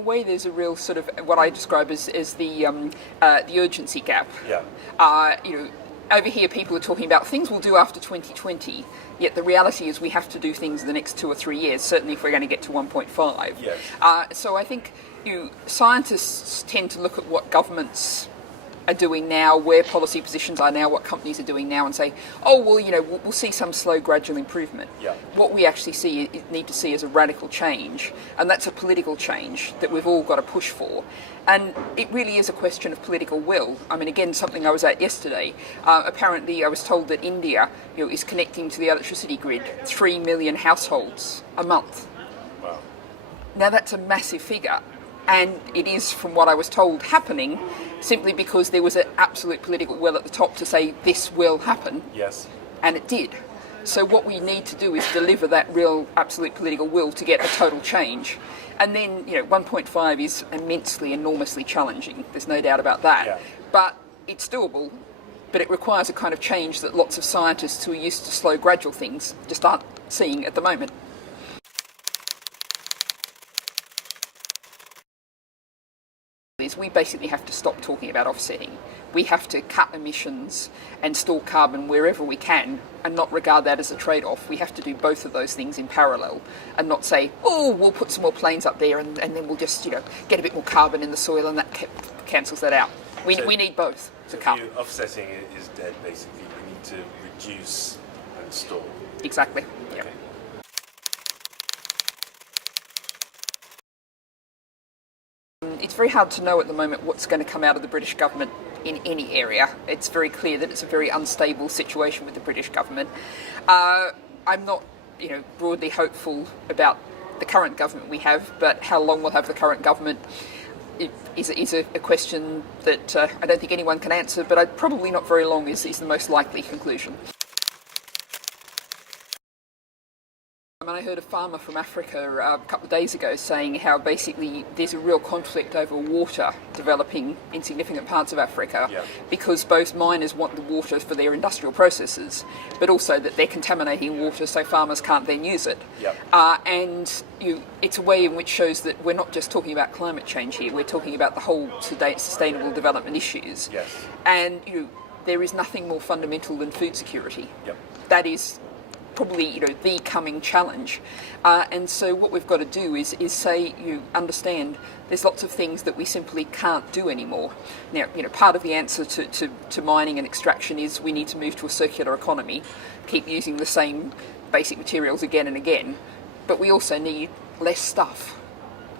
In a way, there's a real sort of what I describe as the urgency gap. Yeah. Over here people are talking about things we'll do after 2020, yet the reality is we have to do things in the next 2 or 3 years, certainly if we're going to get to 1.5. Yes. So I think scientists tend to look at what governments are doing now, where policy positions are now, what companies are doing now, and say, oh, well, we'll see some slow, gradual improvement. Yeah. What we actually need to see is a radical change, and that's a political change that we've all got to push for. And it really is a question of political will. I mean, again, something I was at yesterday, apparently I was told that India is connecting to the electricity grid 3 million households a month. Wow. Now, that's a massive figure. And it is, from what I was told, happening simply because there was an absolute political will at the top to say this will happen. Yes. And it did. So what we need to do is deliver that real absolute political will to get a total change. And then, 1.5 is immensely, enormously challenging. There's no doubt about that. Yeah. But it's doable. But it requires a kind of change that lots of scientists who are used to slow, gradual things just aren't seeing at the moment. We basically have to stop talking about offsetting. We have to cut emissions and store carbon wherever we can and not regard that as a trade-off. We have to do both of those things in parallel and not say, oh, we'll put some more planes up there and then we'll just get a bit more carbon in the soil and that cancels that out. We need both to cut. For you, offsetting is dead, basically. We need to reduce and store. Exactly. Okay. Yeah. It's very hard to know at the moment what's going to come out of the British government in any area. It's very clear that it's a very unstable situation with the British government. I'm not, broadly hopeful about the current government we have, but how long we'll have the current government is a question that I don't think anyone can answer, but probably not very long is the most likely conclusion. I heard a farmer from Africa a couple of days ago saying how basically there's a real conflict over water developing in significant parts of Africa because both miners want the water for their industrial processes, but also that they're contaminating water so farmers can't then use it. And it's a way in which shows that we're not just talking about climate change here, we're talking about the whole sustainable development issues. Yes. And there is nothing more fundamental than food security. Yep. That is probably the coming challenge, and so what we've got to do is say understand there's lots of things that we simply can't do anymore. Now part of the answer to mining and extraction is we need to move to a circular economy, keep using the same basic materials again and again, but we also need less stuff,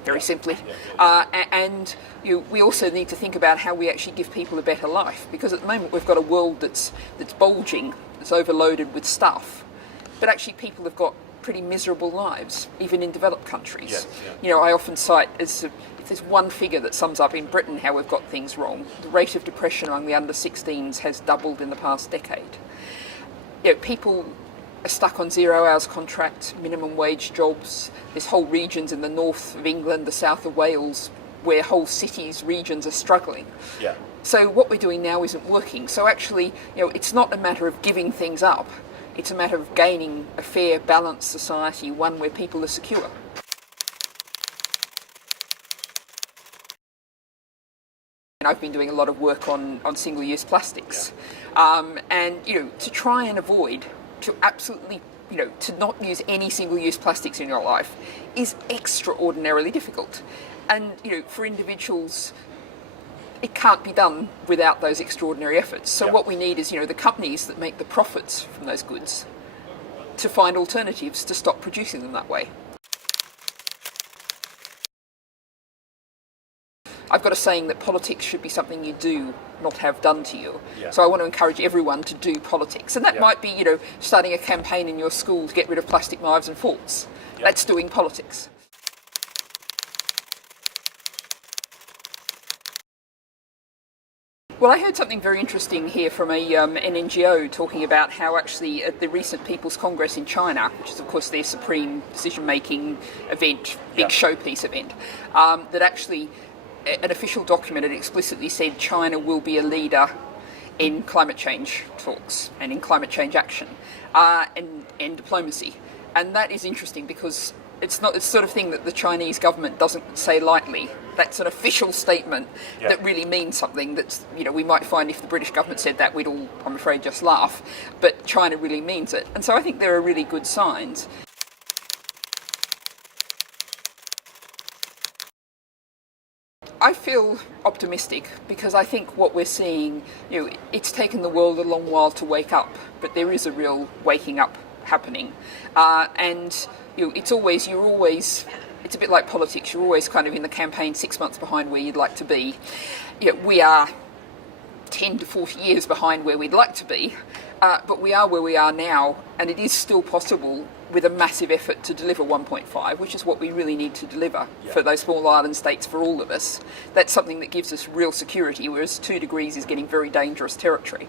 very simply. And we also need to think about how we actually give people a better life, because at the moment we've got a world that's bulging, that's overloaded with stuff. But actually people have got pretty miserable lives, even in developed countries. Yes, I often cite if there's one figure that sums up in Britain how we've got things wrong, the rate of depression among the under-16s has doubled in the past decade. People are stuck on 0 hours contract, minimum wage jobs. There's whole regions in the north of England, the south of Wales, where whole cities, regions are struggling. Yeah. So what we're doing now isn't working. So actually, it's not a matter of giving things up. It's a matter of gaining a fair, balanced society, one where people are secure. And I've been doing a lot of work on single-use plastics. And, to try and avoid, to absolutely, to not use any single-use plastics in your life is extraordinarily difficult. And, for individuals, it can't be done without those extraordinary efforts. So what we need is, the companies that make the profits from those goods to find alternatives to stop producing them that way. I've got a saying that politics should be something you do, not have done to you. So I want to encourage everyone to do politics. And that might be, starting a campaign in your school to get rid of plastic knives and forks. That's doing politics. Well, I heard something very interesting here from an NGO talking about how actually at the recent People's Congress in China, which is of course their supreme decision-making event, big showpiece event, that actually an official document had explicitly said China will be a leader in climate change talks and in climate change action and diplomacy. And that is interesting because it's not the sort of thing that the Chinese government doesn't say lightly. That's an official statement that really means something. That's, we might find if the British government said that, we'd all, I'm afraid, just laugh. But China really means it. And so I think there are really good signs. I feel optimistic because I think what we're seeing, it's taken the world a long while to wake up, but there is a real waking up happening. And it's a bit like politics. You're always kind of in the campaign 6 months behind where you'd like to be. We are 10 to 40 years behind where we'd like to be, but we are where we are now, and it is still possible with a massive effort to deliver 1.5, which is what we really need to deliver for those small island states, for all of us. That's something that gives us real security, whereas 2 degrees is getting very dangerous territory.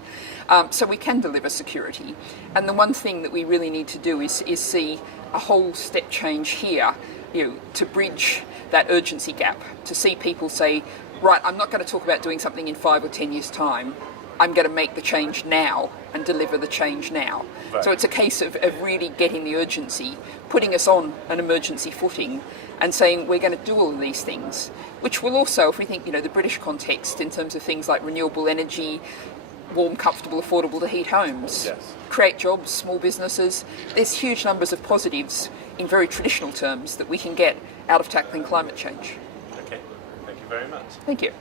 So we can deliver security. And the one thing that we really need to do is see a whole step change here, to bridge that urgency gap, to see people say, right, I'm not going to talk about doing something in 5 or 10 years' time. I'm going to make the change now and deliver the change now. Right. So it's a case of really getting the urgency, putting us on an emergency footing and saying we're going to do all of these things, which will also, if we think, the British context in terms of things like renewable energy, warm, comfortable, affordable to heat homes, create jobs, small businesses. There's huge numbers of positives in very traditional terms that we can get out of tackling climate change. Okay, thank you very much. Thank you.